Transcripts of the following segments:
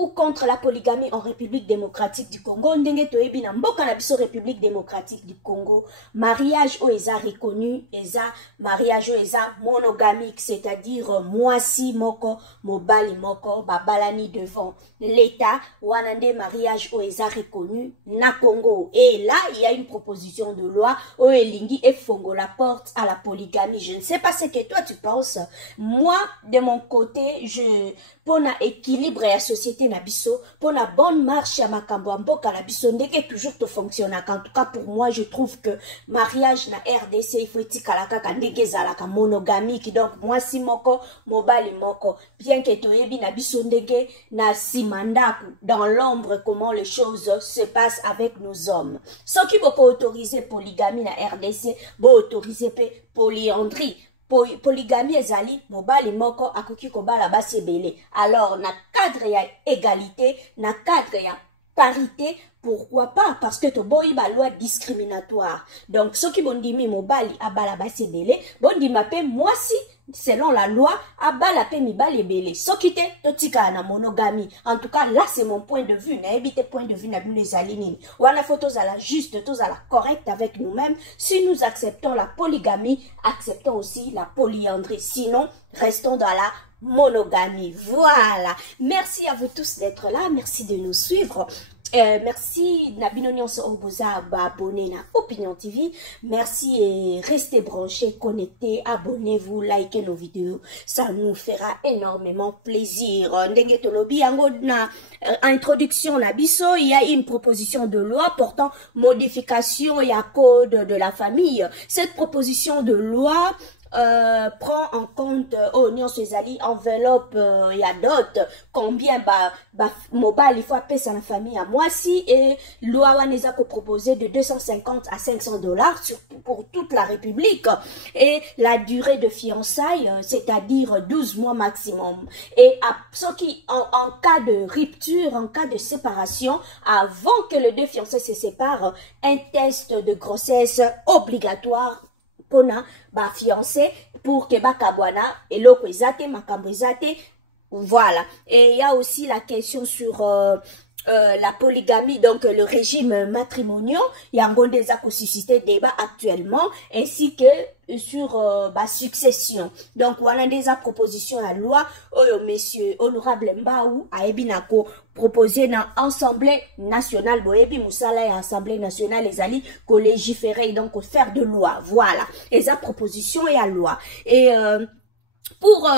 ou contre la polygamie en République démocratique du Congo. Ndenge toyebi na mboka na biso République démocratique du Congo, mariage o eza reconnu, eza mariage o eza monogamique, c'est-à-dire mwasi moko, mobali moko, babalani devant l'État, wanande mariage o eza reconnu na Congo. Et là, il y a une proposition de loi o elingi et fongo la porte à la polygamie. Je ne sais pas ce que toi tu penses. Moi, de mon côté, pour na équilibre la société na biso, pour na bonne marche à makambo mboka na biso, ndeke toujours te fonctionne. En tout cas, pour moi, je trouve que mariage na RDC, il faut etikalaka kandeke zalaka monogamique. Donc, moi si moko, mobali moko, bien que toyebi na biso ndeke na simandaku, dans l'ombre, comment les choses se passent avec nos hommes. Ceux qui vont autoriser polygamie na RDC, vont autoriser polyandrie. Polygamie ezali mobali moko akoki kobala basi ebele. Alors na cadre ya égalité, na cadre ya parité, pourquoi pas? Parce que to boyi ba loi discriminatoire. Donc ceux qui bondimi mobali abala basi ebele, bondima pe mwasi selon la loi abala pe mibali ebele. Ceux qui te totika na monogamie. En tout cas là c'est mon point de vue. Na ebite point de vue na bino ezali nini. Wana faut tozala juste, tozala correct avec nous-mêmes. Si nous acceptons la polygamie, acceptons aussi la polyandrie. Sinon, restons dans la monogamie. Voilà. Merci à vous tous d'être là. Merci de nous suivre. Merci Nabinoni, on se abonner à Opinion TV. Merci et restez branchés, connectés, abonnez-vous, likez nos vidéos. Ça nous fera énormément plaisir. Introduction Nabiso, il y a une proposition de loi portant modification et à code de la famille. Cette proposition de loi prend en compte Union Suezali enveloppe y a d'autres combien mobile il faut appeler ça la famille à moi si et loi waneza ko proposer de 250 à 500 dollars pour toute la République et la durée de fiançailles c'est-à-dire 12 mois maximum et à ceux qui en cas de rupture, en cas de séparation, avant que les deux fiancés se séparent, un test de grossesse obligatoire pona ba fiancé pour que ba kabwana et loko ezate makambo ezate. Voilà. Et il y a aussi la question sur la polygamie, donc le régime matrimonial. Il y a un bon des suscité débat actuellement, ainsi que sur la succession. Donc, voilà des propositions à loi. Monsieur honorable Mbaou a ebinako proposé dans l'Assemblée nationale. Boyebi Moussala et l'Assemblée nationale, les alliés, qu'on légiférer, donc faire de loi. Voilà. Les propositions et à loi. Et pour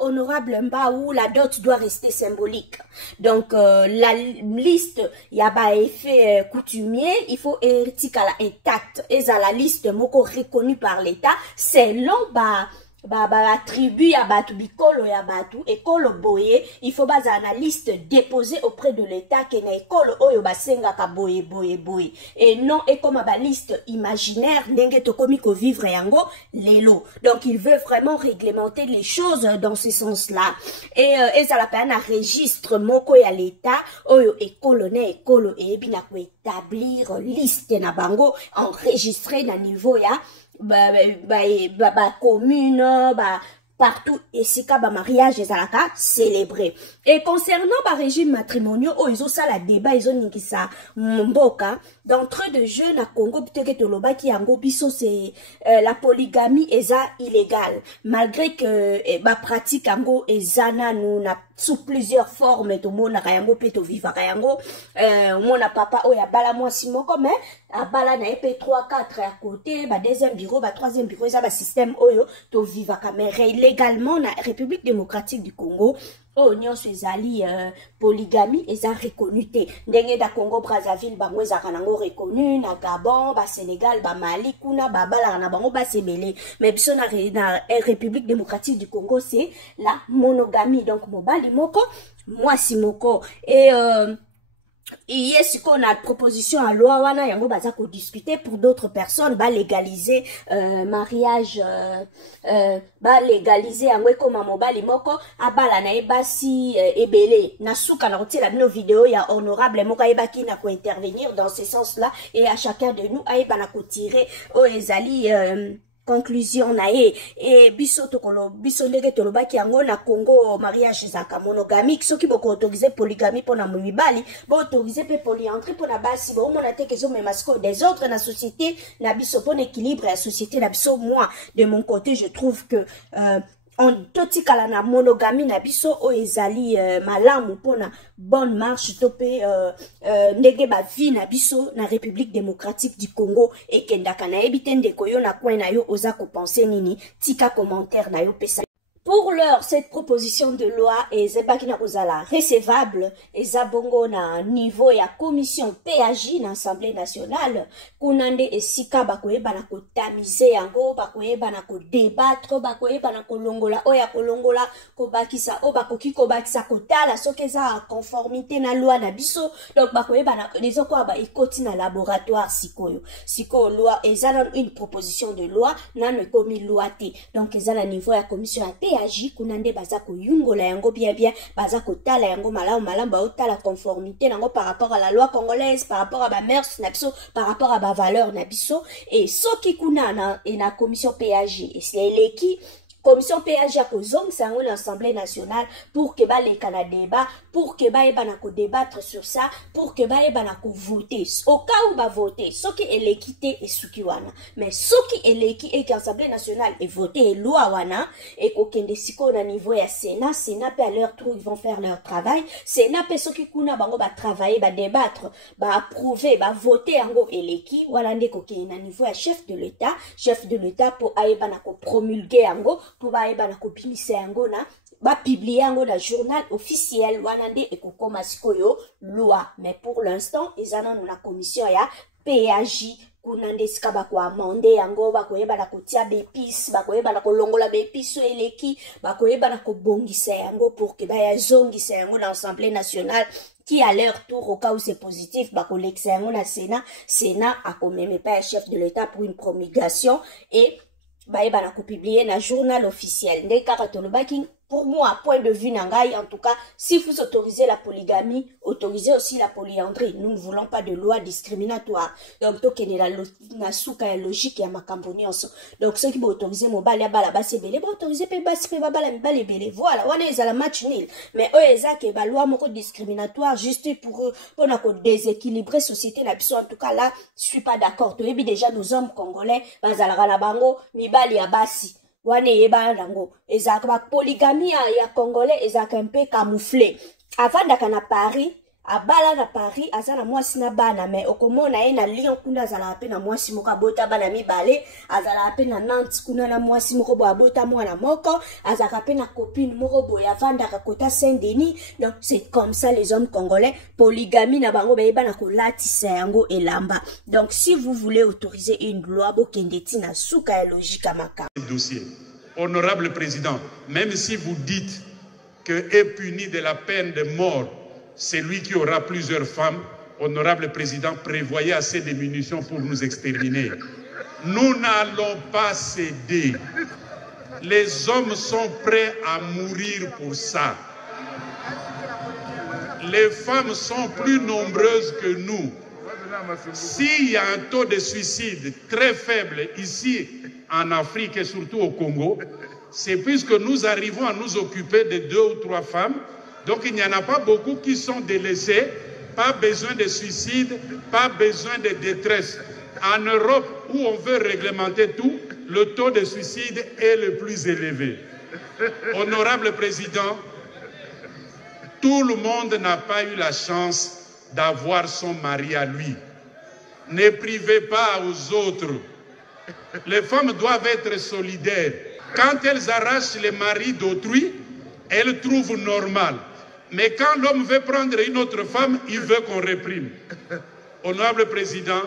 honorable Mbaou, la dot doit rester symbolique. Donc, la liste, il y a pas effet coutumier, il faut héritier à la intacte. Et à la liste, moko reconnue par l'État, selon la tribu ya batu bikolo ya batu ekolo boye il faut baza na liste déposée auprès de l'État que na ekolo oyo basenga ka boye et non et comme ba liste imaginaire ndenge tokomi ko vivre yango lelo. Donc il veut vraiment réglementer les choses dans ce sens-là et ça la peine à registre moko ya l'État oyo ekolo na ekolo et bina ko établir liste na bango enregistré na niveau ya commune, partout, et si ka mariage et zalaka célébré. Et concernant le régime matrimonial, ils ont ça la débat, ils ont dit ça mboka. D'entre de jeunes à Congo, peut-être que l'oba qui en biso c'est la polygamie est illégale. Malgré que ba pratique ango ezana nous na sous plusieurs formes to mona kayango pe to viva kayango mona papa o ya bala moi simoko mais a bala na ep 3 4 à côté ba deuxième bureau ba troisième bureau ça ba système oyo to viva caméra légalement na République démocratique du Congo. Union Suezali polygamie eza reconnu te ndenge da Congo Brazzaville bango eza kanango reconnu na Gabon ba Sénégal ba Mali kuna ba bala na bango ba sebele mais biso na République démocratique du Congo c'est la monogamie donc mobali moko mwasi moko et hier, ce qu'on a proposition à loi, wana yango baza ko discuter pour d'autres personnes, ba légaliser mariage, ba légaliser yango comme mobali moko, abala na ebasi ebele, na souka na roti la no vidéo ya honorable moko ebaki na ko intervenir dans ce sens-là et à chacun de nous aïba na ko tirer o ezali conclusion nae et biso tokolo biso ndenge tolobaki yango na Congo mariage zaka monogamique soki boko autoriser polygamie pona mibali bo autoriser pe polyandrie pona basi bo mona te kezo memasco des autres na société na biso pona équilibre la société na biso. Moi de mon côté je trouve que en totikala na monogamie na biso o ezali malamu pona bonne marche topé ndenge ba vie na biso na République démocratique du Congo et kendaka na ebite ndeko yo na coin na yo oza ko penser nini tika commentaire na yo pesa. Pour l'heure, cette proposition de loi est zebakina kozala recevable et zabongo na niveau ya commission PAJ na Assemblée nationale kunande esika bakoyeba na kotamiser yango bakoyeba na ko débattre bakoyeba na kolongola oya kolongola ko bakisa o bakoki ko bakisa kotala soki za conformité na loi na biso donc bakoyeba na ezoko ba ekoti na laboratoire sikoyo loi ezana une proposition de loi na ne komi loi te donc ezana niveau ya commission ya PAJ kunande baza ko yungola yango bien baza ko tala yango malamu ba otala conformité nango par rapport à la loi congolaise par rapport à ba mœurs na biso par rapport à ba valeur na biso et soki kuna na commission PAJ et c'est l'équipe commission PAJ a kozong sango l'Assemblée nationale pour que ba les Canada débat pour que ba eba na ko débattre sur ça pour que ba eba na ko voter au cas où ba voter soki l'équité et suki wana mais soki l'équité et l'Assemblée nationale et voter et loi wana et ko kende siko na niveau ya Sénat pe à leur tour ils vont faire leur travail Sénat pe soki kuna bango ba travailler ba débattre ba approuver ba voter yango l'équité wala nde ko kende na niveau ya chef de l'État pour aeba na ko promulguer yango pour baeba na kopimisa yango na ba publier yango na journal officiel wanande ekokoma sikoyo loi mais pour l'instant ezana na commission ya PAJ kunande sika bako amender yango bakoyeba na kotia bepis bakoyeba na kolongola bepis eleki bakoyeba na kobongisa yango pour que baya zongisa yango na Assemblée nationale qui à leur tour au cas où c'est positif bakolexa yango na Sénat a quand même pas chef de l'État pour une promulgation et baeba na ko publier na journal officiel ndé karatolobaki. Pour moi, point de vue nangai, en tout cas, si vous autorisez la polygamie, autorisez aussi la polyandrie. Nous ne voulons pas de loi discriminatoire. Donc, tokene la souka ya logique ya makamboni enso. Donc, ceux qui vont autoriser mon bal ya bala basse belé, vont autoriser pe basse pe bala mi belé. Voilà, on est à la match nul. Mais eux, eza ke ba loi moko discriminatoire juste pour eux, pour na ko déséquilibrer société na biso. En tout cas, là, je suis pas d'accord. Tu as déjà nos hommes congolais, bazalaka na bango, mi bali ya basi. Wane yeba nango ezaka ba polygamie ya congolais ezaka un peu camouflé avant d'aka na Paris abala na Paris azana mwasi na bana mais okomona ye na Lyon kuna azala pe na mwasi moko abota bana mibale azala pe na Nantes kuna na mwasi moko bo abota mwana moko azaka pe na copine moko bo ya vandaka kota Saint-Denis. Donc c'est comme ça les hommes congolais polygamie na bango bayeba na kolatisa yango elamba. Donc si vous voulez autoriser une loi bo kendeti na suka ya logique amaka dossier. Honorable président, même si vous dites que est puni de la peine de mort celui qui aura plusieurs femmes, honorable président, prévoyez assez de munitions pour nous exterminer. Nous n'allons pas céder. Les hommes sont prêts à mourir pour ça. Les femmes sont plus nombreuses que nous. S'il y a un taux de suicide très faible ici en Afrique et surtout au Congo, c'est puisque nous arrivons à nous occuper de 2 ou 3 femmes. Donc il n'y en a pas beaucoup qui sont délaissés, pas besoin de suicide, pas besoin de détresse. En Europe, où on veut réglementer tout, le taux de suicide est le plus élevé. Honorable président, tout le monde n'a pas eu la chance d'avoir son mari à lui. Ne privez pas aux autres. Les femmes doivent être solidaires. Quand elles arrachent les maris d'autrui, elles trouvent normal. Mais quand l'homme veut prendre une autre femme, il veut qu'on réprime. Honorable président,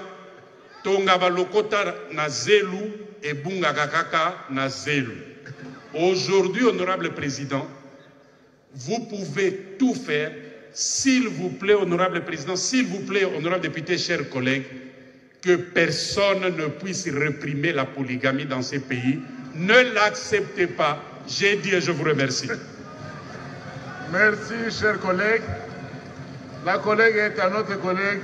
Tonga balokota na zelu et bunga kakaka na zelu. Aujourd'hui, honorable président, vous pouvez tout faire. S'il vous plaît, honorable président, s'il vous plaît, honorable député, chers collègues, que personne ne puisse réprimer la polygamie dans ces pays. Ne l'acceptez pas. J'ai dit et je vous remercie. Merci, chers collègues. La collègue est à notre collègue